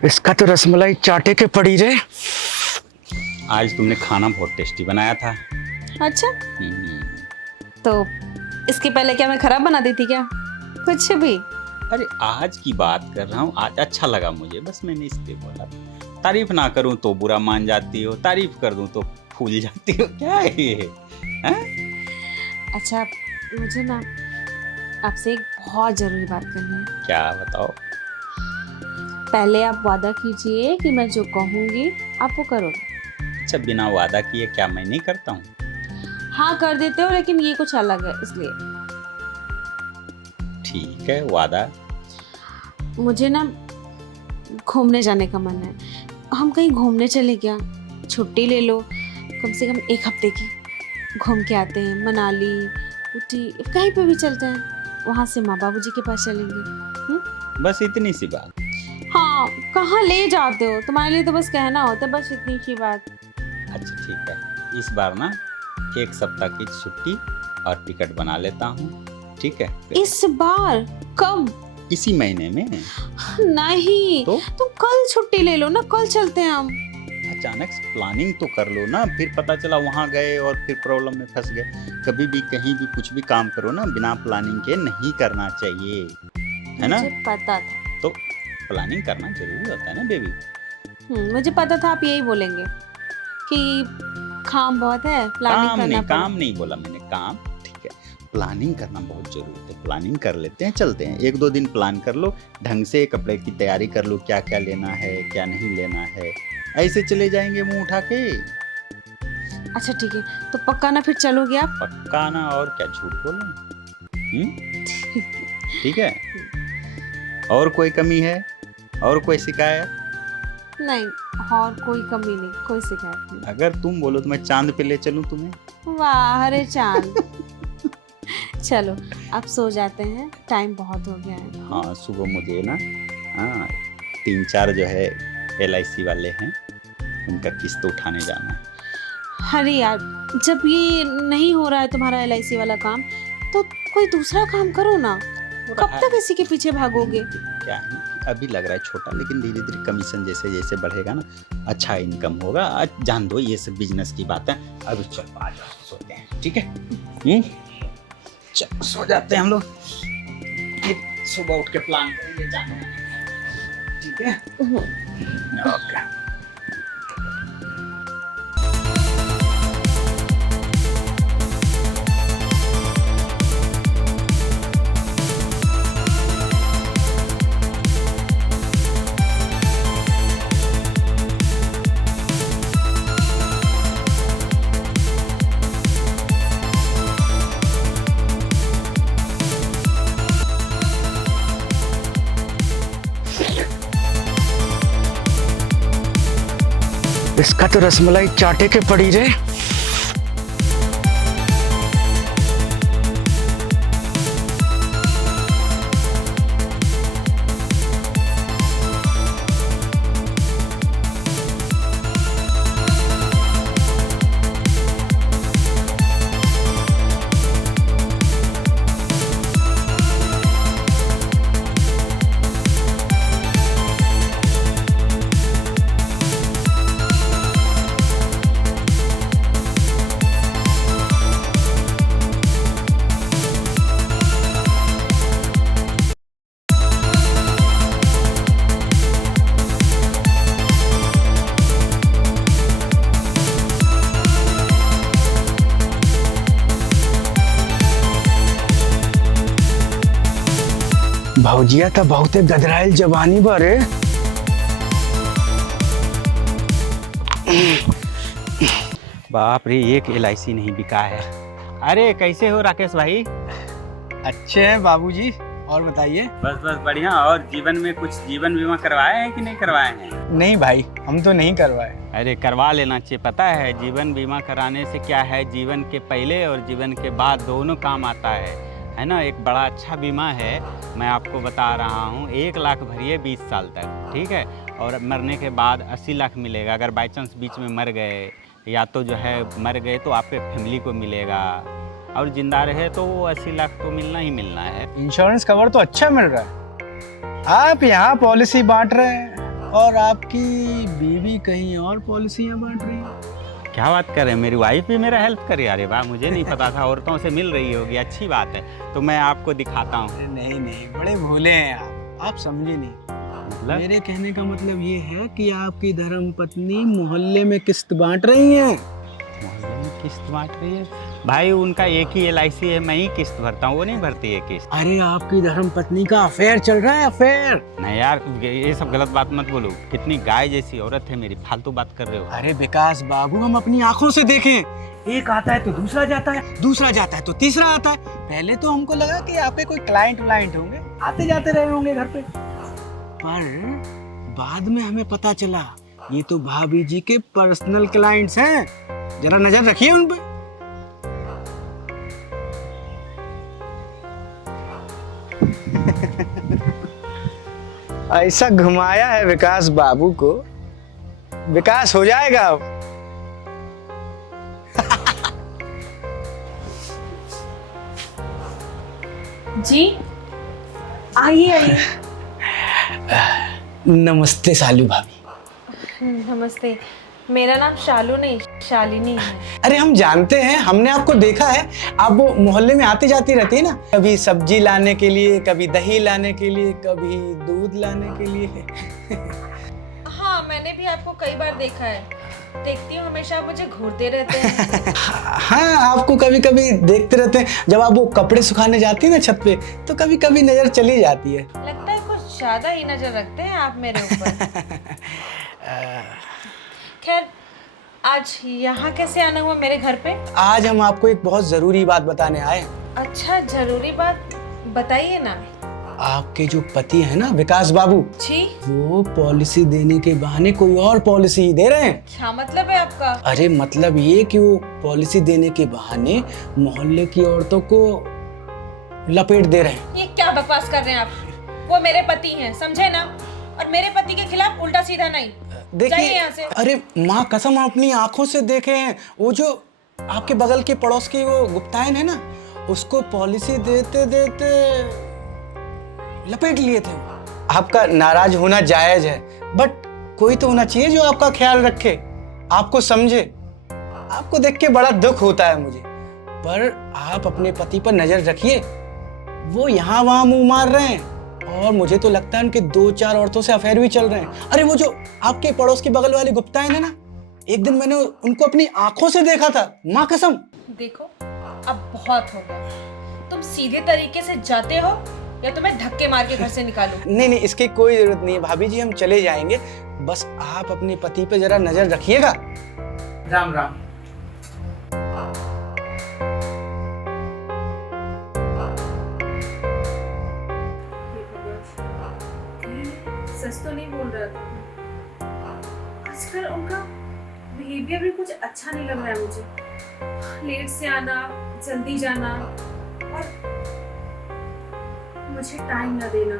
इसका तो रसमलाई चाटे के पड़ी रे। आज तुमने खाना बहुत टेस्टी बनाया था। अच्छा, तो इसके पहले क्या मैं खराब बना दी थी क्या? कुछ भी। अरे आज की बात कर रहा हूँ, आज अच्छा लगा मुझे, बस मैंने इसलिए बोला। तारीफ ना करूँ तो बुरा मान जाती हो, तारीफ कर दूँ तो फूल जाती हो, क्या है ये? अच्छा, मुझे ना आपसे एक बहुत जरूरी बात करनी है। क्या बताओ? पहले आप वादा कीजिए कि मैं जो कहूँगी आप वो करोगे। अच्छा, बिना वादा किए क्या मैं नहीं करता हूँ? हाँ कर देते हो, लेकिन ये कुछ अलग है इसलिए। ठीक है, वादा। मुझे ना घूमने जाने का मन है। हम कहीं घूमने चले क्या? छुट्टी ले लो, कम से कम 1 हफ्ते की। घूम के आते हैं, मनाली, ऊटी, कहीं पे भी चलते हैं। वहाँ से माँ बाबू जी के पास चलेंगे। बस इतनी सी बात। हाँ, कहाँ ले जाते हो? तुम्हारे लिए तो बस कहना होता है, बस इतनी सी बात। अच्छा ठीक है, इस बार ना 1 सप्ताह की छुट्टी और टिकट बना लेता हूँ, ठीक है? इस बार? कब? इसी महीने में। नहीं तो तुम कल छुट्टी ले लो ना, कल चलते हैं हम। अचानक से प्लानिंग तो कर लो ना, फिर पता चला वहाँ गए और फिर प्रॉब्लम में फंस गए। कभी भी कहीं भी कुछ भी काम करो ना, बिना प्लानिंग के नहीं करना चाहिए, है ना? मुझे पता था। तो प्लानिंग करना जरूरी होता है ना बेबी। मुझे पता था आप यही बोलेंगे कि काम बहुत है, प्लानिंग करना पड़ेगा। काम नहीं बोला मैंने, काम ठीक है। प्लानिंग करना बहुत जरूरी है, प्लानिंग कर लेते हैं, चलते हैं। 1-2 दिन प्लान कर लो, ढंग से कपड़े की तैयारी कर लो, क्या क्या लेना है क्या नहीं लेना है। ऐसे चले जाएंगे मुंह उठा के। अच्छा ठीक है, तो पक्का ना फिर चलोगे आप? पक्का ना, और क्या झूठ बोलो। ठीक है। और कोई कमी है? और कोई शिकायत? नहीं, और कोई कमी नहीं, कोई शिकायत नहीं। अगर तुम बोलो तो मैं चांद पे ले चलूं तुम्हें। वाह, अरे चांद। चलो अब सो जाते हैं, टाइम बहुत हो गया है। हाँ, सुबह मुझे ना 3-4 जो है LIC वाले हैं, उनका किस्त उठाने जाना है। अरे यार, जब ये नहीं हो रहा है तुम्हारा LIC वाला काम, तो कोई दूसरा काम करो ना। कब तक इसी के पीछे भागोगे? क्या है ना, अभी लग रहा है छोटा, लेकिन धीरे धीरे कमीशन जैसे जैसे बढ़ेगा ना, अच्छा इनकम होगा। आज जान दो, ये सब बिजनेस की बात है। अभी चलो आ जाओ, सोते हैं, ठीक है? चलो सो जाते हैं हम लोग, फिर सुबह उठ के प्लान करेंगे जाने का, ठीक है? ओके। इसका तो रसमलाई चाटे के पड़ी रे। भौजिया तो बहुते गदराइल जवानी बारे। बाप रे, एक LIC नहीं बिका है। अरे कैसे हो राकेश भाई? अच्छे हैं बाबूजी, और बताइए। बस बस बढ़िया। और जीवन में कुछ जीवन बीमा करवाए हैं कि नहीं करवाए हैं? नहीं भाई, हम तो नहीं करवाए। अरे करवा लेना चाहिए। पता है जीवन बीमा कराने से क्या है, जीवन के पहले और जीवन के बाद दोनों काम आता है ना? एक बड़ा अच्छा बीमा है, मैं आपको बता रहा हूँ। 1 लाख भरिए 20 साल तक, ठीक है? और मरने के बाद 80 लाख मिलेगा। अगर बाई चांस बीच में मर गए, या तो जो है मर गए तो आपके फैमिली को मिलेगा, और जिंदा रहे तो वो 80 लाख तो मिलना ही मिलना है। इंश्योरेंस कवर तो अच्छा मिल रहा है। आप यहाँ पॉलिसी बांट रहे हैं, और आपकी बीवी कहीं और पॉलिसियां बांट रही है। क्या बात कर रहे हैं, मेरी वाइफ भी मेरा हेल्प करे? अरे वाह, मुझे नहीं पता था, औरतों से मिल रही होगी, अच्छी बात है। तो मैं आपको दिखाता हूँ। अरे नहीं नहीं, बड़े भोले हैं आप समझे नहीं। मतलब मेरे कहने का मतलब ये है कि आपकी धर्मपत्नी मोहल्ले में किस्त बांट रही हैं। मोहल्ले में किस्त बांट रही है? भाई उनका एक ही LIC है, मैं ही किस्त भरता हूँ, वो नहीं भरती है किस्त। अरे आपकी धर्मपत्नी का अफेयर चल रहा है, अफेयर। नहीं यार, ये सब गलत बात मत बोलो। कितनी गाय जैसी औरत है मेरी, फालतू बात कर रहे हो। अरे विकास बाबू, हम अपनी आंखों से देखें, एक आता है तो दूसरा जाता है, दूसरा जाता है तो तीसरा आता है। पहले तो हमको लगा कि आपके कोई क्लाइंट व्लाइंट होंगे, आते जाते रहे होंगे घर पे, पर बाद में हमें पता चला ये तो भाभी जी के पर्सनल क्लाइंट्स हैं। जरा नजर रखिए उन पे। ऐसा घुमाया है विकास बाबू को, विकास हो जाएगा अब। जी आइए आइए। नमस्ते सालू भाभी। नमस्ते, मेरा नाम शालू नहीं शालिनी है। अरे हम जानते हैं, हमने आपको देखा है, आप वो मोहल्ले में आती जाती रहती है ना, कभी सब्जी लाने के लिए, कभी दही लाने के लिए, कभी दूध लाने के लिए। हाँ, मैंने भी आपको कई बार देखा है, देखती हूँ हमेशा आप मुझे घूरते रहते हैं। हाँ, आपको कभी कभी देखते रहते हैं, जब आप वो कपड़े सुखाने जाती है ना छत पे, तो कभी कभी नजर चली जाती है। लगता है कुछ ज्यादा ही नजर रखते हैं आप मेरे ऊपर। खैर, आज यहाँ कैसे आना हुआ मेरे घर पे? आज हम आपको एक बहुत जरूरी बात बताने आए हैं। अच्छा, जरूरी बात बताइए ना। आपके जो पति है ना विकास बाबू जी, वो पॉलिसी देने के बहाने कोई और पॉलिसी दे रहे हैं। क्या मतलब है आपका? अरे मतलब ये कि वो पॉलिसी देने के बहाने मोहल्ले की औरतों को लपेट दे रहे हैं। ये क्या बकवास कर रहे हैं आप? वो मेरे पति हैं, समझे ना? और मेरे पति के खिलाफ उल्टा सीधा नहीं। जाइए देखिए, यहाँ से। अरे माँ कसम, अपनी आंखों से देखे हैं, वो जो आपके बगल के पड़ोस की वो गुप्तायन है ना, उसको पॉलिसी देते देते लपेट लिए थे। आपका नाराज होना जायज है, बट कोई तो होना चाहिए जो आपका ख्याल रखे, आपको समझे। आपको देख के बड़ा दुख होता है मुझे, पर आप अपने पति पर नजर रखिए, वो यहाँ वहां मुंह मार रहे हैं, और मुझे तो लगता है उनके 2-4 औरतों से अफेयर भी चल रहे हैं। अरे वो जो आपके पड़ोस की बगल वाली गुप्तायन है ना, एक दिन मैंने उनको अपनी आंखों से देखा था, माँ कसम। देखो, अब बहुत हो गया। तुम सीधे तरीके से जाते हो या तुम्हें धक्के मार के घर से निकालूं? नहीं नहीं, इसकी कोई जरूरत नहीं है भाभी जी, हम चले जाएंगे, बस आप अपने पति पे जरा नजर रखिएगा। राम राम। सच तो नहीं बोल रहा था। आजकल उनका बिहेवियर भी कुछ अच्छा नहीं लग रहा है मुझे। लेट से आना, जल्दी जाना, और मुझे टाइम ना देना।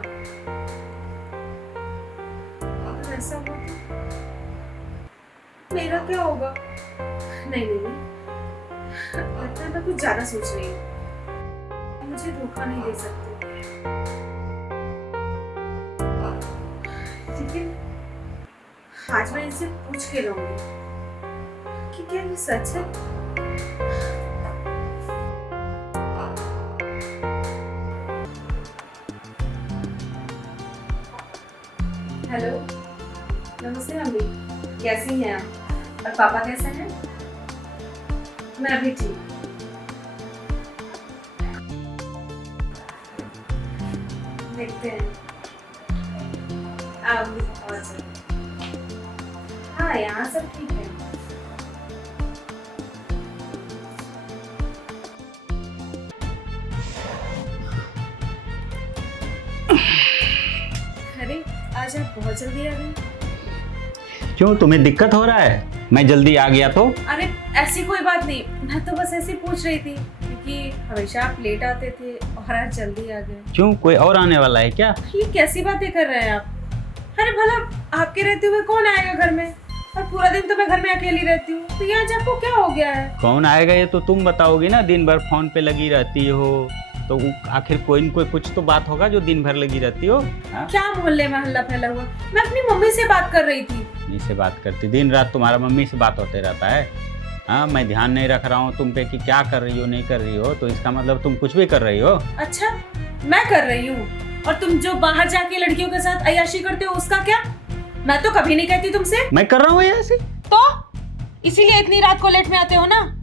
अगर ऐसा हुआ तो मेरा क्या होगा? नहीं नहीं नहीं, लगता है मैं कुछ ज्यादा सोच रही हूँ। मुझे धोखा नहीं दे सकते। लेकिन आज मैं इनसे पूछ के रहूंगी कि क्या ये सच है। हेलो, नमस्ते मम्मी, कैसी हैं आप? और पापा कैसे हैं? मैं भी ठीक। देखते हैं। आप भी और चलो। हाँ, यहाँ सब ठीक है। अरे, आज आप बहुत जल्दी आ गए। क्यों, तुम्हें दिक्कत हो रहा है मैं जल्दी आ गया तो? अरे ऐसी कोई बात नहीं, मैं तो बस ऐसे पूछ रही थी क्योंकि हमेशा आप लेट आते थे और आज जल्दी आ गए। क्यों, कोई और आने वाला है क्या? ये कैसी बातें कर रहे हैं आप? अरे भला आपके रहते हुए कौन आएगा घर में? और पूरा दिन तो मैं घर में अकेली रहती हूँ, तो ये आज आपको क्या हो गया है? कौन आएगा ये तो तुम बताओगी ना, दिन भर फोन पे लगी रहती हो, तो आखिर कोई न कोई कुछ तो बात होगा जो दिन भर लगी रहती हो। हाँ? क्या मोहल्ले में हल्ला फैला हुआ? मैं अपनी मम्मी से बात कर रही थी। मम्मी से बात करती, दिन रात तुम्हारा मम्मी से बात होते रहता है। हाँ, मैं ध्यान नहीं रख रहा हूँ तुम पे कि क्या कर रही हो नहीं कर रही हो, तो इसका मतलब तुम कुछ भी कर रही हो। अच्छा, मैं कर रही हूँ, और तुम जो बाहर जाके लड़कियों के साथ अय्याशी करते हो उसका क्या? मैं तो कभी नहीं कहती तुमसे। मैं कर रहा हूँ ऐसे, तो इसीलिए इतनी रात को लेट में आते हो ना?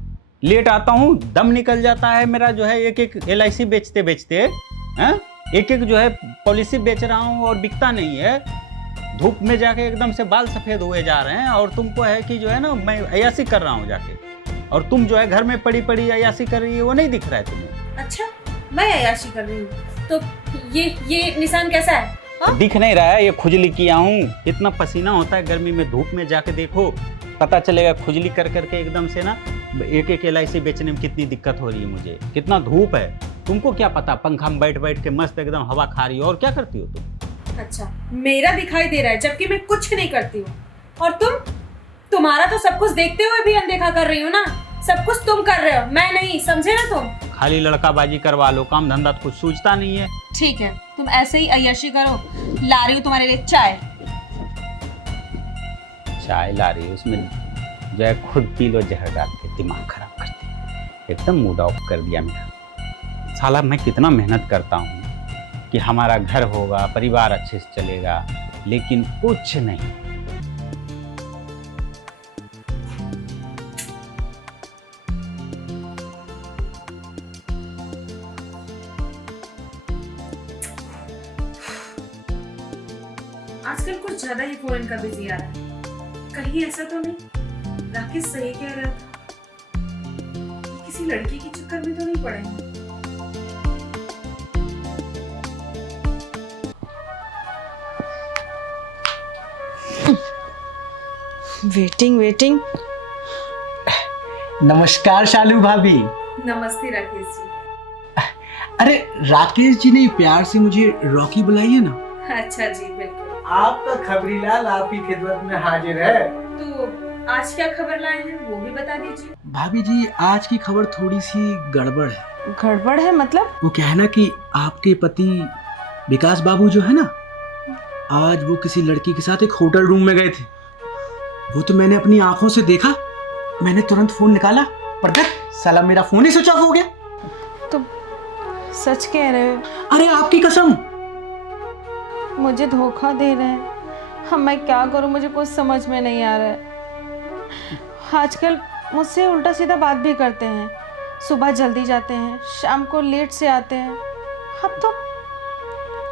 लेट आता हूँ, दम निकल जाता है मेरा जो है। एक एक LIC बेचते बेचते एक एक जो है पॉलिसी बेच रहा हूँ और बिकता नहीं है। धूप में जाके एकदम से बाल सफेद हुए जा रहे हैं, और तुमको है कि जो है ना मैं अय्याशी कर रहा हूँ जाके, और तुम जो है घर में पड़ी पड़ी अय्याशी कर रही है, वो नहीं दिख रहा है तुम्हें। अच्छा, मैं अय्याशी कर रही हूँ तो ये निशान कैसा है? हाँ? दिख नहीं रहा है, ये खुजली किया हूँ। इतना पसीना होता है गर्मी में, धूप में जाके देखो पता चलेगा। खुजली कर करके एकदम से ना एक एक LIC बेचने में कितनी दिक्कत हो रही है मुझे, कितना धूप है। तुमको क्या पता, पंखा में बैठ बैठ के मस्त एकदम हवा खा रही हो, और क्या करती हो तुम? अच्छा, मेरा दिखाई दे रहा है जबकि मैं कुछ नहीं करती हूँ, और तुम्हारा तो सब कुछ देखते हुए भी अनदेखा कर रही हूँ ना। सब कुछ तुम कर रहे हो, मैं नहीं, समझे ना तुम? खाली लड़काबाजी करवा लो, काम धंधा तो कुछ सूझता नहीं है। ठीक है, तुम ऐसे ही अय्याशी करो। ला रही हूँ तुम्हारे लिए चाय। चाय ला रही है, उसमें जो है खुद पी लो जहर डाल के, दिमाग खराब करती, एकदम मूड ऑफ कर दिया मेरा। साला मैं कितना मेहनत करता हूँ कि हमारा घर होगा, परिवार अच्छे से चलेगा, लेकिन कुछ नहीं। आजकल कुछ ज्यादा ही फोन इनका बिजी आ रहा है। कहीं ऐसा तो नहीं राकेश सही कह रहा था, किसी लड़की के चक्कर में तो नहीं पड़ेंगे? वेटिंग। नमस्कार शालू भाभी। नमस्ते राकेश जी। अरे राकेश जी ने प्यार से मुझे रॉकी बुलाइए ना। अच्छा जी, बिल्कुल। आपका खबरीलाल आपकी खिदमत में हाजिर है। तो आज क्या खबर लाए हैं वो भी बता दीजिए। भाभी जी, आज की खबर थोड़ी सी गड़बड़ है। गड़बड़ है मतलब? वो क्या है ना कि आपके पति विकास बाबू जो है ना, आज वो किसी लड़की के साथ एक होटल रूम में गए थे। वो तो मैंने अपनी आंखों से देखा। मैंने तुरंत फोन निकाला, पर देख साला मेरा फोन ही स्विच ऑफ हो गया। तो सच कह रहे हो? अरे आपकी कसम। मुझे धोखा दे रहे हैं। हम मैं क्या करूं, मुझे कुछ समझ में नहीं आ रहा है। आजकल मुझसे उल्टा सीधा बात भी करते हैं। सुबह जल्दी जाते हैं, शाम को लेट से आते हैं। अब तो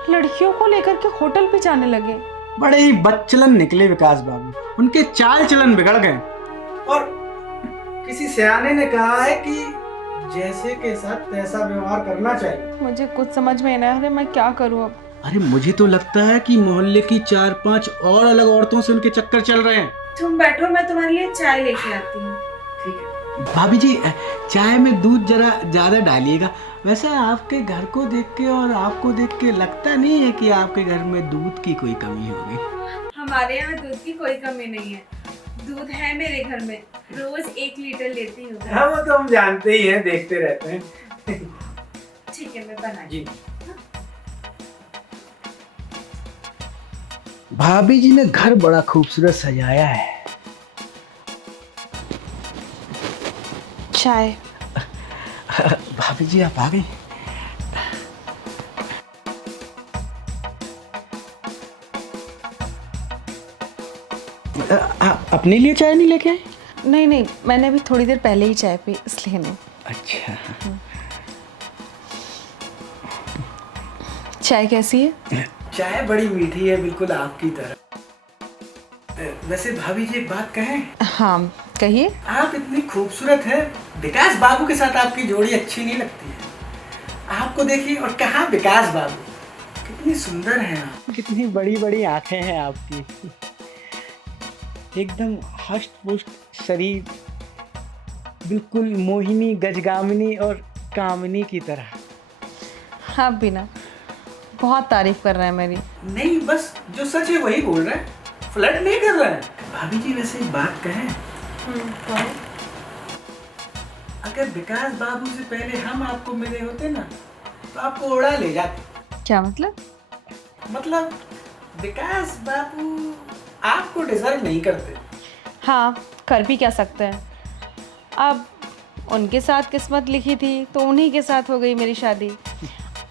लड़कियों को लेकर के होटल पे जाने लगे। बड़े ही बदचलन निकले विकास बाबू, उनके चाल चलन बिगड़ गए। और किसी सियाने ने कहा है कि जैसे के साथ तैसा व्यवहार करना चाहिए। मुझे कुछ समझ में नहीं आ रहा, मैं क्या करूं अब? अरे मुझे तो लगता है कि मोहल्ले की 4-5 और अलग औरतों से उनके चक्कर चल रहे हैं। तुम बैठो, मैं तुम्हारे लिए चाय लेके आती हूँ। ठीक है भाभी जी, चाय में दूध जरा ज्यादा डालिएगा। वैसे आपके घर को देख के और आपको देख के लगता नहीं है कि आपके घर में दूध की कोई कमी होगी। हमारे यहाँ दूध की कोई कमी नहीं है। दूध है मेरे घर में, रोज 1 लीटर लेती हूँ। हाँ, वो तो हम जानते ही हैं, देखते रहते हैं। ठीक है, मैं बना जी। भाभी जी ने घर बड़ा खूबसूरत सजाया है। चाय। भाभी जी आप आ गई। अपने लिए चाय नहीं लेके आए? नहीं, मैंने अभी थोड़ी देर पहले ही चाय पी, इसलिए नहीं। अच्छा। चाय कैसी है? चाय बड़ी मीठी है, बिल्कुल आपकी तरह। वैसे भाभी जी एक बात कहें? हाँ कहिए। आप इतनी खूबसूरत है, विकास बाबू के साथ आपकी जोड़ी अच्छी नहीं लगती है। आपको देखिए, और कहाँ विकास बाबू, कितनी सुंदर हैं आप, कितनी बड़ी बड़ी आंखें हैं आपकी, एकदम हष्ट पुष्ट शरीर, बिल्कुल मोहिनी, गजगामिनी और कामिनी की तरह। आप भी ना बहुत तारीफ कर रहे हैं मेरी। नहीं, बस जो सच है वही बोल रहे हैं, फ्लर्ट नहीं कर रहे हैं। भाभी जी वैसे एक बात कहें? अगर विकास बाबू से पहले हम आपको मिले होते ना, तो आपको उड़ा ले जाते। क्या मतलब? मतलब विकास बाबू आपको डिजर्व नहीं करते। हाँ, कर भी क्या सकते हैं। अब उनके साथ किस्मत लिखी थी तो उन्हीं के साथ हो गई मेरी शादी।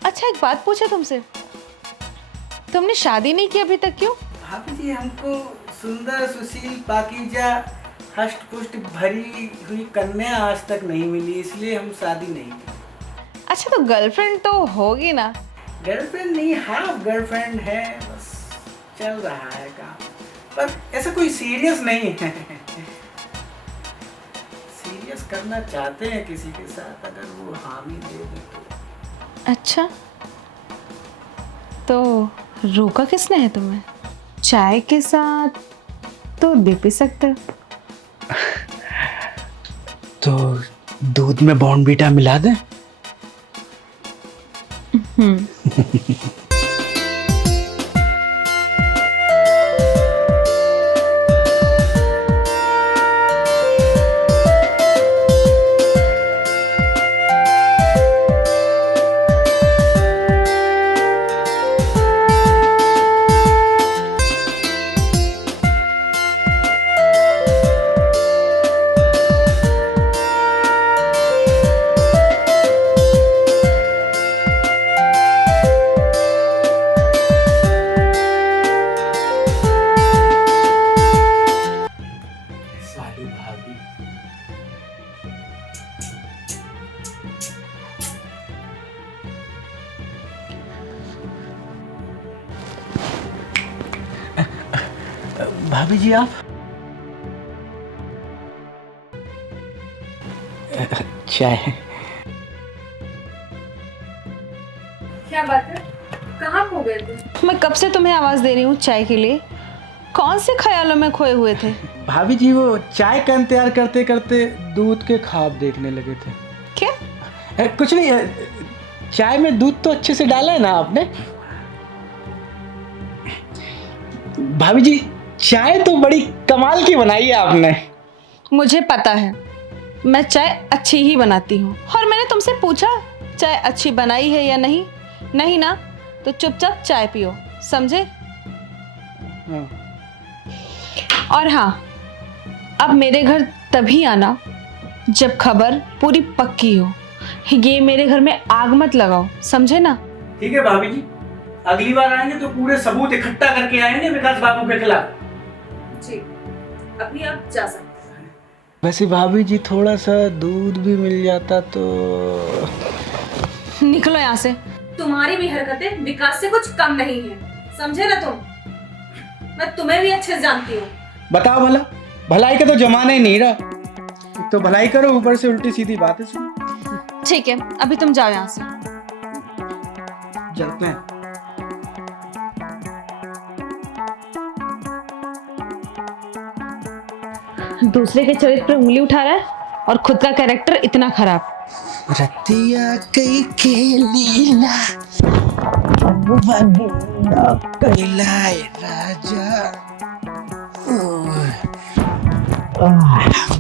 अच्छा, एक बात पूछे तुमसे, तुमने शादी नहीं की अभी तक, क्यों? भाभी जी, हमको सुंदर सुशील पाकीजा हष्ट पुष्ट भरी हुई कन्या आज तक नहीं मिली, इसलिए हम शादी नहीं की। अच्छा, तो गर्लफ्रेंड तो होगी ना? गर्लफ्रेंड नहीं, हाफ गर्लफ्रेंड है, बस चल रहा है काम, पर ऐसा कोई सीरियस नहीं है। सीरियस करना चाहते हैं किसी के साथ, अगर वो हामी दे दे तो। अच्छा, तो रोका किसने है तुम्हें? चाय के साथ तो दे पी सकते हो। तो दूध में बॉर्नवीटा मिला दें? साली भाभी, भाभी जी आप चाय। क्या बात है, कहाँ खो गए थे? मैं कब से तुम्हें आवाज दे रही हूँ चाय के लिए, कौन से ख्यालों में खोए हुए थे? भाभी जी वो चाय का इंतजार करते करते दूध के ख्वाब देखने लगे थे। क्या? कुछ नहीं, चाय में दूध तो अच्छे से डाला है ना आपने? भाभी जी चाय तो बड़ी कमाल की बनाई है आपने। मुझे पता है, मैं चाय अच्छी ही बनाती हूँ, और मैंने तुमसे पूछा चाय अच्छी बनाई है या नहीं? नहीं ना, तो चुपचाप चाय पियो, समझे? हाँ। और हाँ, अब मेरे घर तभी आना जब खबर पूरी पक्की हो। ये मेरे घर में आग मत लगाओ, समझे ना? ठीक है भाभी जी, अगली बार आएंगे तो पूरे सबूत इकट्ठा करके आएंगे विकास बाबू के खिलाफ। जी, अभी आप जा सकते हैं। वैसे भाभी जी थोड़ा सा दूध भी मिल जाता तो। निकलो यहाँ से। तुम्हारी भी हरकतें विकास से कुछ कम नहीं है, समझे ना तुम? मैं तुम्हें भी अच्छे से जानती हूँ। बताओ भला, भलाई का तो जमाना ही नहीं रहा। तो भलाई करो, ऊपर से उल्टी सीधी बातें सुनो। ठीक है, अभी तुम जाओ यहाँ से। चलते हैं। दूसरे के चरित्र पर उंगली उठा रहा है और खुद का कैरेक्टर इतना खराब। रतिया कई के लीला कैलाए राजा।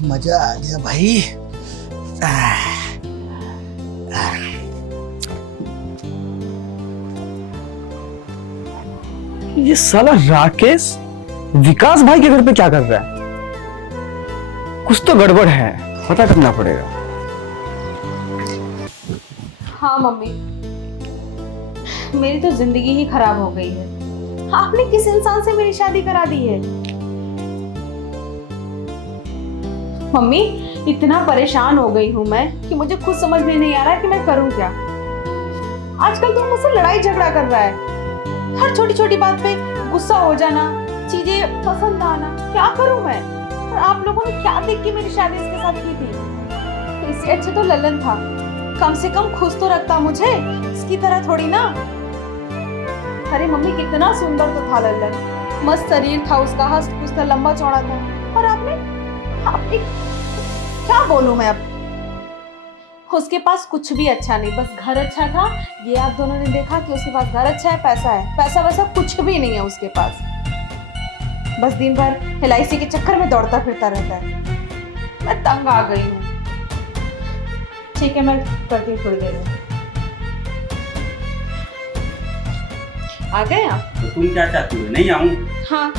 मजा आ गया भाई। ये साला राकेश विकास भाई के घर पे क्या कर रहा है? कुछ तो गड़बड़ है, पता करना पड़ेगा। हाँ मम्मी, मेरी तो जिंदगी ही खराब हो गई है। आपने किस इंसान से मेरी शादी करा दी है? मम्मी, इतना परेशान हो गई हूँ मैं कि मुझे खुद समझ में नहीं आ रहा कि मैं करूँ क्या। आजकल तो मुझसे लड़ाई झगड़ा कर रहा है, हर छोटी छोटी बात पे गुस्सा हो जाना, चीजें पसंद आना। क्या करूँ मैं? और आप लोगों ने क्या देख के मेरी शादी इसके साथ की थी? इससे अच्छा तो ललन था, कम से कम खुश तो रखता मुझे, इसकी तरह थोड़ी ना। अरे मम्मी, कितना सुंदर तो था ललन, मस्त शरीर था उसका, हंस खुश था, लंबा चौड़ा था। और आपने क्या बोलूं मैं अब? उसके पास कुछ भी अच्छा नहीं, बस घर अच्छा था। ये आप दोनों ने देखा कि उसके पास घर अच्छा है, पैसा वैसा कुछ भी नहीं है उसके पास। बस दिन भर LIC के चक्कर में दौड़ता फिरता रहता है। मैं तंग आ गई हूँ। ठीक है, मैं करती हूँ थोड़ी देर में। आ गए आप? तो तुम क्या चाहती हो, नहीं आऊँ? हाँ,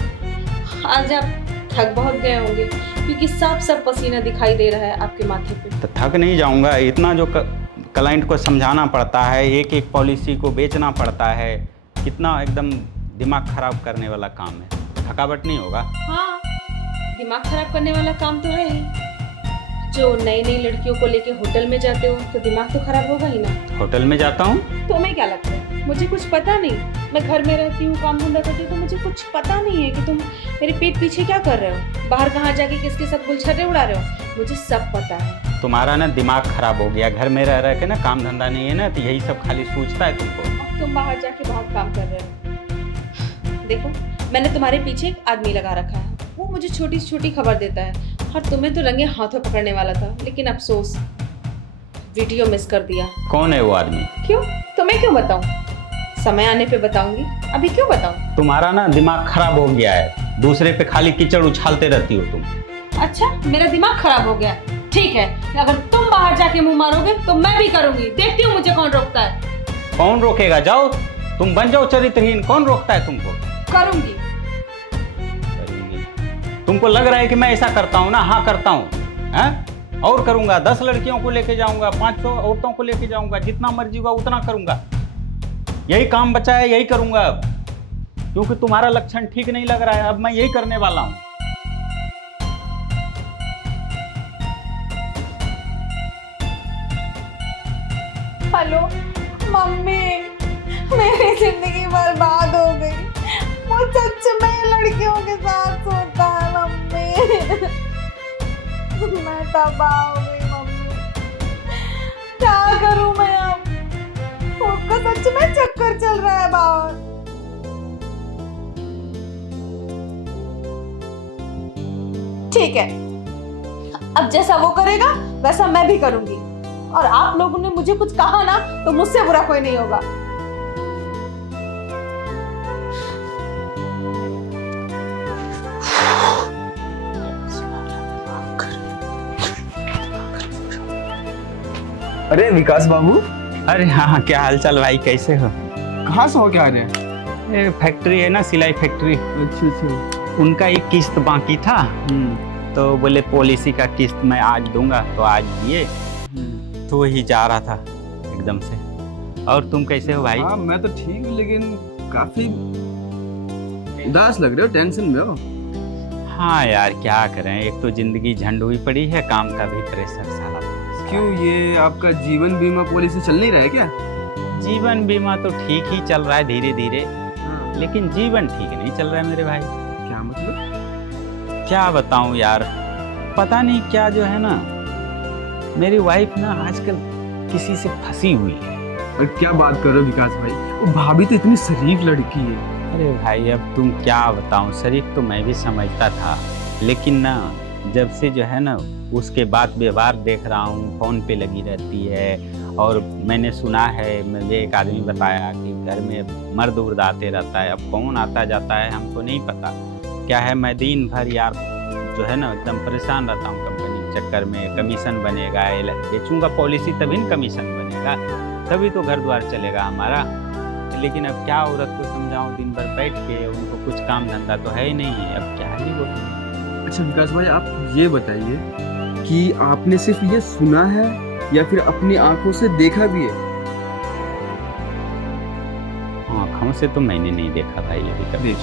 आज आप थक बहुत गए होंगे क्योंकि साफ साफ पसीना दिखाई दे रहा है आपके माथे पे। तो थक नहीं जाऊँगा, इतना जो क्लाइंट को समझाना पड़ता है, एक एक पॉलिसी को बेचना पड़ता है, कितना एकदम दिमाग खराब करने वाला काम है, थकावट नहीं होगा? हाँ, दिमाग खराब करने वाला काम तो है ही। जो नई नई लड़कियों को लेके होटल में जाते हो तो दिमाग तो खराब होगा ही ना। होटल में जाता हूँ? तुम्हें क्या लगता है मुझे कुछ पता नहीं? मैं घर में रहती हूँ, काम धंधा करती हूँ, तो मुझे कुछ पता नहीं है कि तुम मेरे पेट पीछे क्या कर रहे हो, बाहर कहाँ जाके किसके साथ गुलछर्रे उड़ा रहे हो, मुझे सब पता है। तुम्हारा ना दिमाग खराब हो गया, घर में रह रह के ना काम धंधा नहीं है ना, तो यही सब खाली सोचता है तुमको। अब तुम बाहर जाके बहुत काम कर रहे हो। देखो, मैंने तुम्हारे पीछे एक आदमी लगा रखा है, वो मुझे छोटी छोटी खबर देता है और तुम्हें तो रंगे हाथों पकड़ने वाला था, लेकिन अफसोस वीडियो मिस कर दिया। कौन है वो आदमी? क्यों? तुम्हें क्यों बताऊं? समय आने पे बताऊंगी, अभी क्यों बताऊं? तुम्हारा ना दिमाग खराब हो गया है, दूसरे पे खाली कीचड़ उछालते रहती हो तुम। अच्छा, मेरा दिमाग खराब हो गया, ठीक है, अगर तुम बाहर जाके मुंह मारोगे तो मैं भी करूंगी, देखती हूँ मुझे कौन रोकता है। कौन रोकेगा? जाओ, तुम बन जाओ चरित्रहीन, कौन रोकता है तुमको? करूंगी। तुमको लग रहा है कि मैं ऐसा करता हूँ ना? हाँ करता हूँ, हैं? और करूंगा, 10 लड़कियों को लेके जाऊंगा, 500 औरतों को लेके जाऊंगा, जितना मर्जी होगा उतना करूंगा। यही काम बचा है, यही करूंगा अब, क्योंकि तुम्हारा लक्षण ठीक नहीं लग रहा है, अब मैं यही करने वाला हूँ। हेलो मम्मी, मेरी जिंदगी बर्बाद हो गई, वो सच में लड़कियों के साथ सोता है मम्मी। मैं तबाह हो गई मम्मी, क्या करूं मैं अब? उसका सच में चक्कर चल रहा है बाहर। ठीक है, अब जैसा वो करेगा वैसा मैं भी करूंगी, और आप लोगों ने मुझे कुछ कहा ना तो मुझसे बुरा कोई नहीं होगा। अरे विकास बाबू, अरे हाँ, क्या हालचाल भाई, कैसे हो? कहाँ से हो क्या आ रहे हैं? ये फैक्ट्री है ना, सिलाई फैक्ट्री, अच्छा अच्छा। उनका एक किस्त बाकी था, तो बोले पॉलिसी का किस्त मैं आज दूंगा, तो आज दिए, तो वही जा रहा था एकदम से। और तुम कैसे हो भाई? हाँ मैं तो ठीक हूँ, लेकिन काफी उदास लग रहे हो, टेंशन में हो। हाँ यार, क्या करें, एक तो जिंदगी झंड हुई पड़ी है, काम का भी प्रेशर साला। क्यों, ये आपका जीवन बीमा पॉलिसी चल नहीं रहा है क्या? जीवन बीमा तो ठीक ही चल रहा है धीरे धीरे, हाँ। लेकिन जीवन ठीक नहीं चल रहा है मेरे भाई। क्या मतलब? क्या बताऊं यार, पता नहीं क्या जो है ना, मेरी वाइफ ना आजकल किसी से फंसी हुई है। और क्या बात कर रहे हो विकास भाई, वो भाभी तो इतनी शरीफ लड़की है। अरे भाई अब तुम क्या बताऊं, शरीफ तो मैं भी समझता था, लेकिन ना जब से जो है ना उसके बाद व्यवहार देख रहा हूँ, फ़ोन पे लगी रहती है, और मैंने सुना है, मुझे एक आदमी बताया कि घर में मर्द उर्द आते रहता है। अब कौन आता जाता है हमको नहीं पता। क्या है, मैं दिन भर यार जो है ना एकदम परेशान रहता हूँ कंपनी के चक्कर में। कमीशन बनेगा, बेचूंगा पॉलिसी तभी न कमीशन बनेगा, तभी तो घर द्वार चलेगा हमारा। लेकिन अब क्या औरत को समझाऊँ, दिन भर बैठ के, उनको कुछ काम धंधा तो है ही नहीं है, अब क्या ही वो। अच्छा विकास भाई, आप ये बताइए कि आपने सिर्फ ये सुना है या फिर अपनी आंखों से देखा भी है? आँखों से तो मैंने नहीं देखा भाई अभी कभी,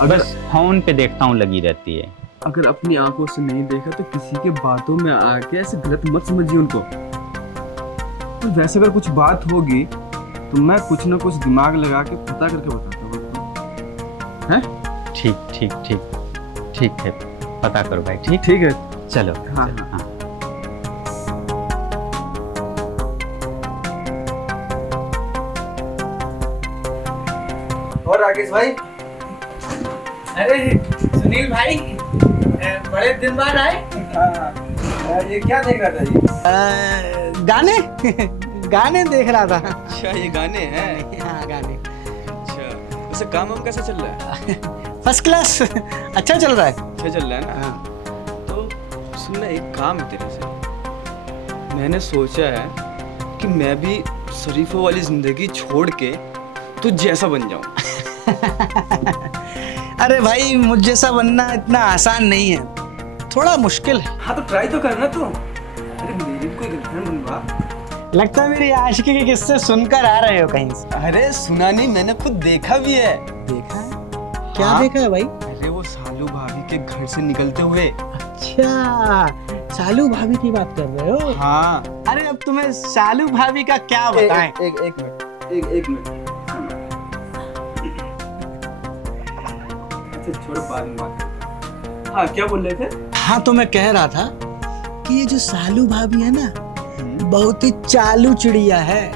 अगर बस फोन पे देखता हूँ लगी रहती है। अगर अपनी आंखों से नहीं देखा तो किसी के बातों में आके ऐसे गलत मत समझिए उनको। और वैसे अगर कुछ बात होगी तो मैं कुछ ना कुछ दिमाग लगा के पता करके बताता हूँ आपको। हैं? ठीक ठीक ठीक ठीक है, पता करो भाई। ठीक ठीक है, चलो। हाँ, चलो, हाँ। और राकेश भाई, अरे सुनील भाई, बड़े दिन बाद आए। ये क्या देख रहा था जी? गाने गाने देख रहा था। अच्छा, ये गाने हैं? हाँ गाने। अच्छा, वैसे काम वाम कैसा चल रहा है? फर्स्ट क्लास, अच्छा चल रहा है। अच्छा चल रहा है ना? हाँ। तो सुनना, एक काम है तेरे से। मैंने सोचा है कि मैं भी शरीफों वाली जिंदगी छोड़ के तू जैसा बन जाऊं। अरे भाई, मुझ जैसा बनना इतना आसान नहीं है, थोड़ा मुश्किल है। हाँ तो ट्राई तो करना तू। अरे मेरी भी कोई गर्लफ्रेंड बनवा। लगता है मेरी आशिकी के किस्से सुनकर आ रहे हो कहीं से। अरे सुना नहीं, मैंने खुद देखा भी है। देखा है? क्या हाँ? देखा है भाई? अरे वो सालू भाभी के घर से निकलते हुए। अच्छा, सालू भाभी की बात कर रहे हो? हाँ। अरे अब तुम्हें सालू भाभी का क्या बताएं? एक मिनट, एक मिनट। अच्छा छोड़, बाद में बात करते हैं। हाँ क्या बोल रहे थे? हाँ तो मैं कह रहा था कि ये जो सालू भाभी है ना, बहुत ही चालू चिड़िया है।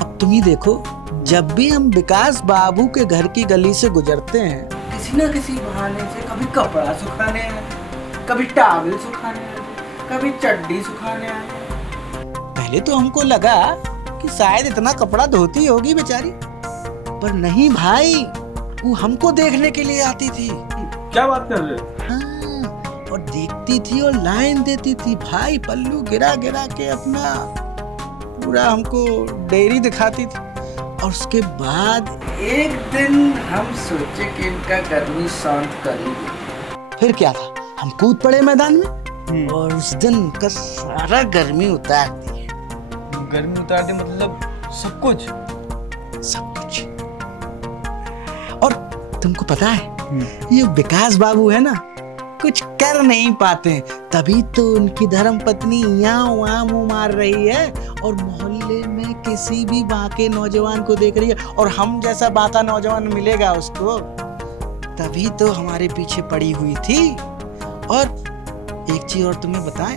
अब तुम ही देखो, जब भी हम विकास बाबू के घर की गली से गुजरते हैं, किसी ना किसी बहाने से कभी कपड़ा सुखाने आए, कभी टॉवल सुखाने आए, कभी चड्डी सुखाने आए। पहले तो हमको लगा कि शायद इतना कपड़ा धोती होगी बेचारी, पर नहीं भाई, वो हमको देखने के लिए आती थी। क्या बात कर रहे हो? हाँ, और देखती थी और लाइन देती थी भाई, पल्लू गिरा गिरा के अपना पूरा हमको डेयरी दिखाती थी। और उसके बाद एक दिन हम सोचे कि इनका गर्मी शांत करेंगे। फिर क्या था, हम कूद पड़े मैदान में और उस दिन का सारा गर्मी उतार दी। गर्मी उतार दे मतलब सब कुछ? सब कुछ। और तुमको पता है, ये विकास बाबू है ना, कुछ कर नहीं पाते, तभी तो उनकी धर्म पत्नी यहाँ वहाँ मुंह मार रही है और मोहल्ले में किसी भी बाके नौजवान को देख रही है, और हम जैसा बाका नौजवान मिलेगा उसको, तभी तो हमारे पीछे पड़ी हुई थी। और एक चीज और तुम्हें बताएं,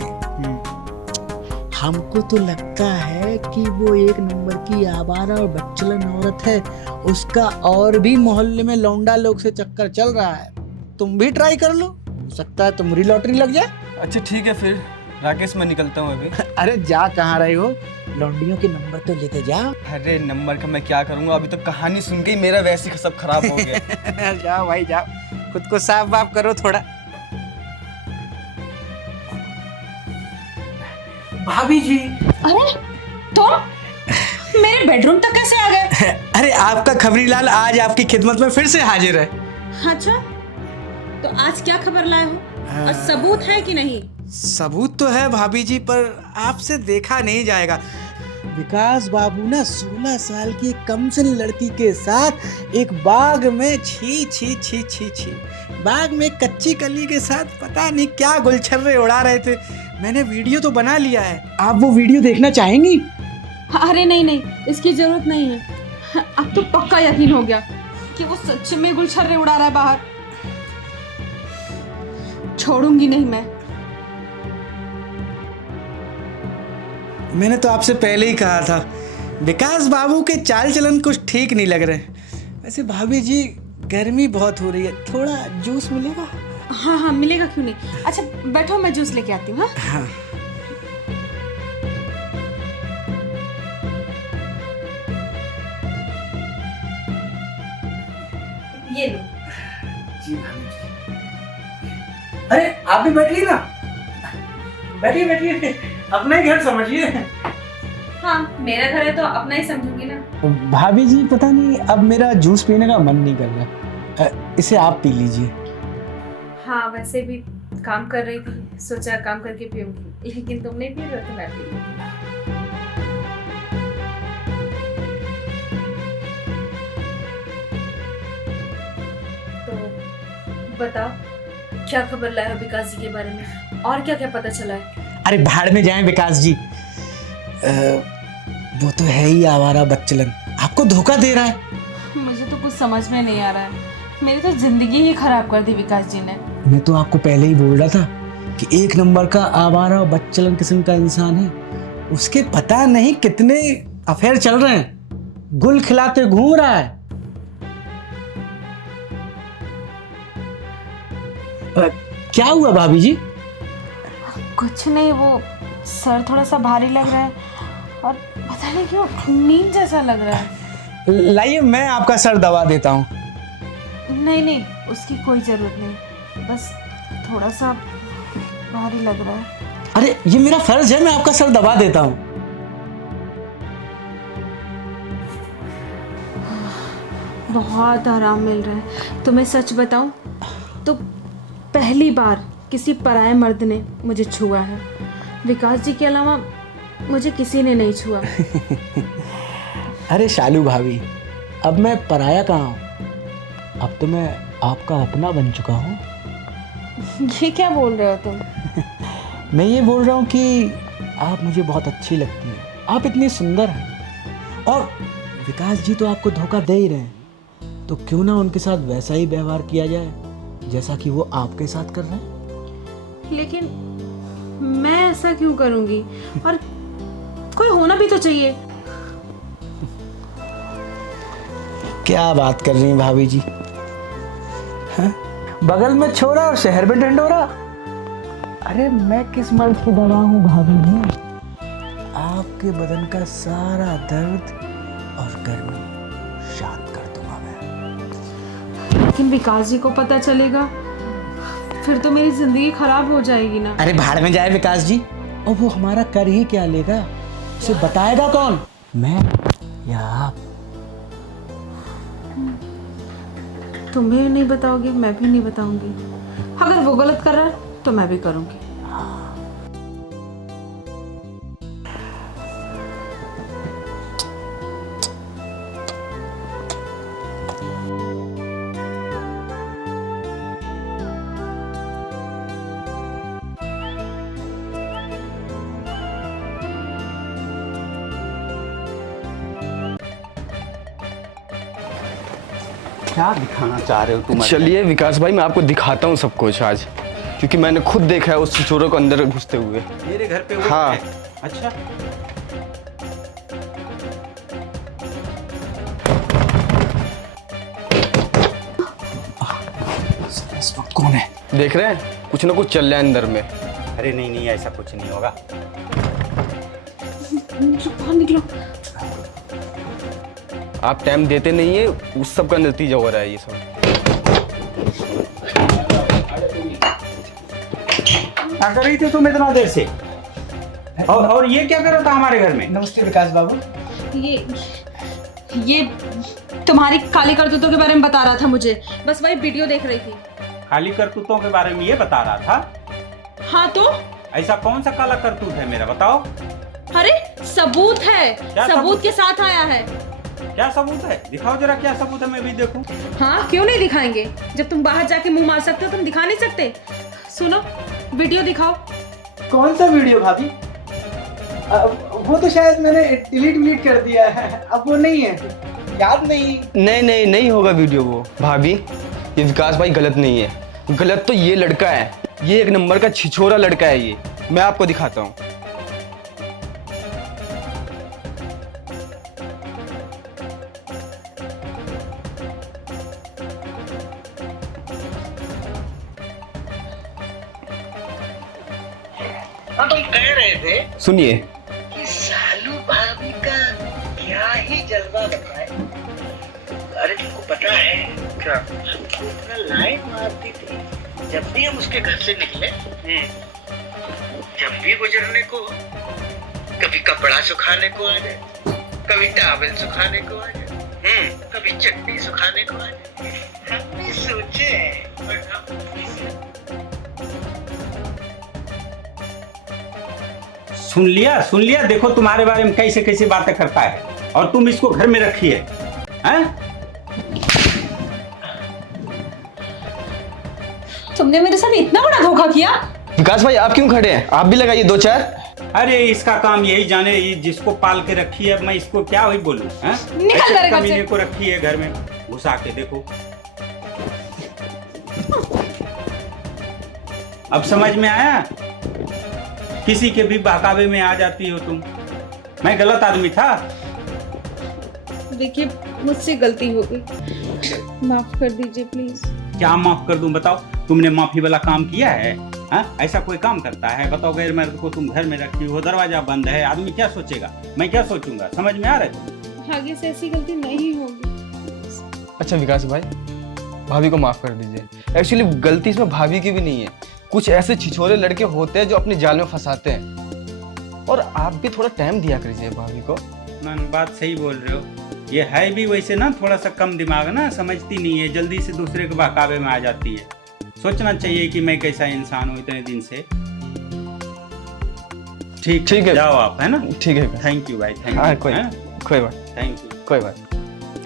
हमको तो लगता है कि वो एक नंबर की आवारा और बच्चलन औरत है, उसका और भी मोहल्ले में लौंडा लोग से चक्कर चल रहा है। तुम भी ट्राई कर लो, हो सकता है तुम्हारी लॉटरी लग जाए। अच्छा ठीक है फिर राकेश, मैं निकलता हूँ अभी। अरे जा कहाँ रहे हो, लौंडियों के नंबर तो लेते जाओ। अरे नंबर का मैं क्या करूँगा, अभी तो कहानी सुन के ही मेरा वैसे ही सब खराब हो गया। जाओ भाई जाओ, खुद को साफ वाफ करो थोड़ा। भाभी जी, अरे तुम मेरे बेडरूम तक कैसे आ गए? अरे आपका खबरीलाल आज आपकी खिदमत में फिर से हाजिर है। अच्छा, तो आज क्या खबर लाए हो और सबूत है कि नहीं? सबूत तो है भाभी जी, पर आपसे देखा नहीं जाएगा। विकास बाबू ना 16 साल की एक कमसिन लड़की के साथ एक बाग में छी छी छी छी छी बाग में कच्ची कली के साथ पता नहीं क्या गुलछर्रे उड़ा रहे थे। मैंने वीडियो तो बना लिया है, आप वो वीडियो देखना चाहेंगी? अरे नहीं नहीं, इसकी जरूरत नहीं है। अब तो पक्का यकीन हो गया कि वो सच में गुलछर्रे उड़ा रहा है बाहर। छोड़ूंगी नहीं मैं। मैंने तो आपसे पहले ही कहा था, विकास बाबू के चाल चलन कुछ ठीक नहीं लग रहे। वैसे भाभी जी, गर्मी बहुत हो रही है, थोड़ा जूस मिलेगा? हाँ हाँ मिलेगा, क्यों नहीं। अच्छा बैठो, मैं जूस लेके आती हूँ। हाँ। ये लो। जी भाभी जी। अरे आप भी बैठिए ना, बैठिए बैठिए, अपना ही घर समझिए। हाँ मेरा घर है तो अपना ही समझूंगी ना। भाभी जी पता नहीं, अब मेरा जूस पीने का मन नहीं कर रहा, इसे आप पी लीजिए। हाँ वैसे भी काम कर रही थी, सोचा काम करके पीऊंगी, लेकिन तुम नहीं पी रहे हो तो मैं पी लूंगी। तो बताओ, क्या खबर लाए हो विकास जी के बारे में, और क्या क्या पता चला है? अरे भाड़ में जाएं विकास जी, वो तो है ही आवारा बच्चलन, आपको धोखा दे रहा है। मुझे तो कुछ समझ में नहीं आ रहा है, मेरी तो जिंदगी ही खराब कर दी विकास जी ने। मैं तो आपको पहले ही बोल रहा था कि एक नंबर का आवारा और बच्चलन किस्म का इंसान है, उसके पता नहीं कितने अफेयर चल रहे हैं, गुल खिलाते घूम रहा है। क्या हुआ भाभी जी? कुछ नहीं, वो सर थोड़ा सा भारी लग रहा है और पता नहीं क्यों नींद जैसा लग रहा है। लाइए मैं आपका सर दबा देता हूँ। नहीं नहीं, उसकी कोई जरूरत नहीं, बस थोड़ा सा भारी लग रहा है। अरे ये मेरा फर्ज है, मैं आपका सर दबा देता हूँ। बहुत आराम मिल रहा है। तो मैं सच बताऊं तो पहली बार किसी पराये मर्द ने मुझे छुआ है। विकास जी के अलावा मुझे किसी ने नहीं छुआ। अरे शालू भाभी, अब मैं पराया कहाँ हूँ, अब तो मैं आपका अपना बन चुका हूँ। ये क्या बोल रहे हो तुम? मैं ये बोल रहा हूँ कि आप मुझे बहुत अच्छी लगती हैं, आप इतनी सुंदर हैं, और विकास जी तो आपको धोखा दे ही रहे हैं, तो क्यों ना उनके साथ वैसा ही व्यवहार किया जाए जैसा कि वो आपके साथ कर रहे हैं। लेकिन मैं ऐसा क्यों करूंगी? और कोई होना भी तो चाहिए। क्या बात कर रही हैं भाभी जी? हाँ? बगल में छोरा और शहर में ढंढोरा। अरे मैं किस मर्द की दवा हूँ भाभी जी? आपके बदन का सारा दर्द और गर्मी शांत कर दूंगा मैं। लेकिन विकास जी को पता चलेगा फिर तो मेरी जिंदगी खराब हो जाएगी ना। अरे भाड़ में जाए विकास जी, और वो हमारा कर ही क्या लेगा? उसे बताएगा कौन, मैं या आप? तुम्हें नहीं बताओगे, मैं भी नहीं बताऊंगी। अगर वो गलत कर रहा है तो मैं भी करूंगी। क्या दिखाना चाह रहे हो तुम? चलिए विकास भाई, मैं आपको दिखाता हूँ सब कुछ आज, क्योंकि मैंने खुद देखा है उस छिछोरे को अंदर घुसते हुए। मेरे घर पे वो हाँ। है? अच्छा, इस वक्त कौन है? देख रहे हैं, कुछ ना कुछ चल रहा है अंदर में। अरे नहीं नहीं, ऐसा कुछ नहीं होगा। बाहर निकलो। आप टाइम देते नहीं है, उस सब का नतीजा हो रहा है ये सब। क्या कर रही थी तुम इतना देर से? और ये क्या कर रहा था हमारे घर में? नमस्ते विकास बाबू। ये तुम्हारी काली करतूतों के बारे में बता रहा था मुझे। बस वही वीडियो देख रही थी। खाली करतूतों के बारे में ये बता रहा था? हाँ तो? ऐसा कौन सा काला करतूत है मेरा, बताओ। अरे सबूत है, क्या सबूत के साथ आया है। क्या सबूत है? दिखाओ जरा, क्या सबूत है, मैं भी देखूं। हाँ क्यों नहीं दिखाएंगे? जब तुम बाहर जाके मुंह मार सकते हो तुम दिखा नहीं सकते? सुनो, वीडियो दिखाओ। कौन सा वीडियो भाभी? वो तो शायद मैंने डिलीट कर दिया है, अब वो नहीं है, याद नहीं। नहीं होगा वीडियो वो। भाभी, ये विकास भाई गलत नहीं है, गलत तो ये लड़का है। ये एक नंबर का छिछोरा लड़का है ये। मैं आपको दिखाता हूँ। हाँ, तुम कह रहे थे सुनिए। कि सालू भाभी का क्या ही जलवा बताए। अरे तुमको पता है क्या, वो इतना लाइन मारती थी जब भी हम उसके घर से निकले। जब भी गुजरने को, कभी कपड़ा सुखाने को आ जाए, कभी टॉवल सुखाने को आ जाए, कभी चटनी सुखाने को आ जाए। हमने सोचे पर हम सुन लिया, देखो तुम्हारे बारे में कैसे कैसे बातें करता है, और तुम इसको घर में रखी है, हैं? तुमने मेरे साथ इतना बड़ा धोखा किया। विकास भाई, आप क्यों खड़े हैं? आप भी लगाइए दो चार। अरे इसका काम यही जाने, ये जिसको पाल के रखी है, मैं इसको क्या वही बोलूं, हैं? निकल ऐसे मेरे घर से। कमीने को रखी है घर में, घुसा के देखो। अब समझ में आया? किसी के भी बहकावे में आ जाती हो तुम। मैं गलत आदमी था? देखिए मुझसे गलती हो गई, माफ कर दीजिए प्लीज। क्या माफ कर दूं, बताओ? तुमने माफी वाला काम किया है? हाँ, ऐसा कोई काम करता है? बताओ, गैर मर्द को तुम घर में रखी हो, दरवाजा बंद है, आदमी क्या सोचेगा, मैं क्या सोचूंगा? समझ में आ रहा है? आगे से ऐसी गलती नहीं होगी। अच्छा विकास भाई, भाभी को माफ कर दीजिए। एक्चुअली गलती इसमें भाभी की भी नहीं है। कुछ ऐसे छिछोरे लड़के होते हैं जो अपने जाल में फंसाते हैं, और आप भी थोड़ा टाइम दिया करिए भाभी को। बात सही बोल रहे हो। ये है भी वैसे ना थोड़ा सा कम दिमाग ना, समझती नहीं है, जल्दी से दूसरे के बहकावे में आ जाती है। सोचना चाहिए कि मैं कैसा इंसान हूँ इतने दिन से। ठीक है, जाओ आप, है ना। ठीक है। थैंक यू भाई, थैंक हाँ, यू। कोई बात, थैंक यू। कोई बात।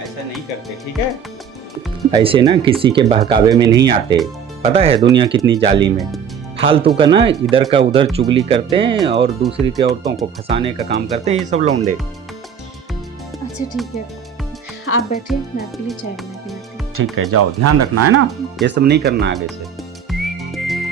ऐसा नहीं करते, ठीक है। ऐसे ना किसी के बहकावे में नहीं आते। पता है दुनिया कितनी जालिम है। फालतू का ना इधर का उधर चुगली करते हैं और दूसरी के औरतों को फंसाने का काम करते हैं ये सब लौंडे। अच्छा ठीक है, आप बैठिए, मैं आपके लिए चाय बना के लाती हूँ। ठीक है, जाओ, ध्यान रखना, है ना, ये सब नहीं करना आगे से।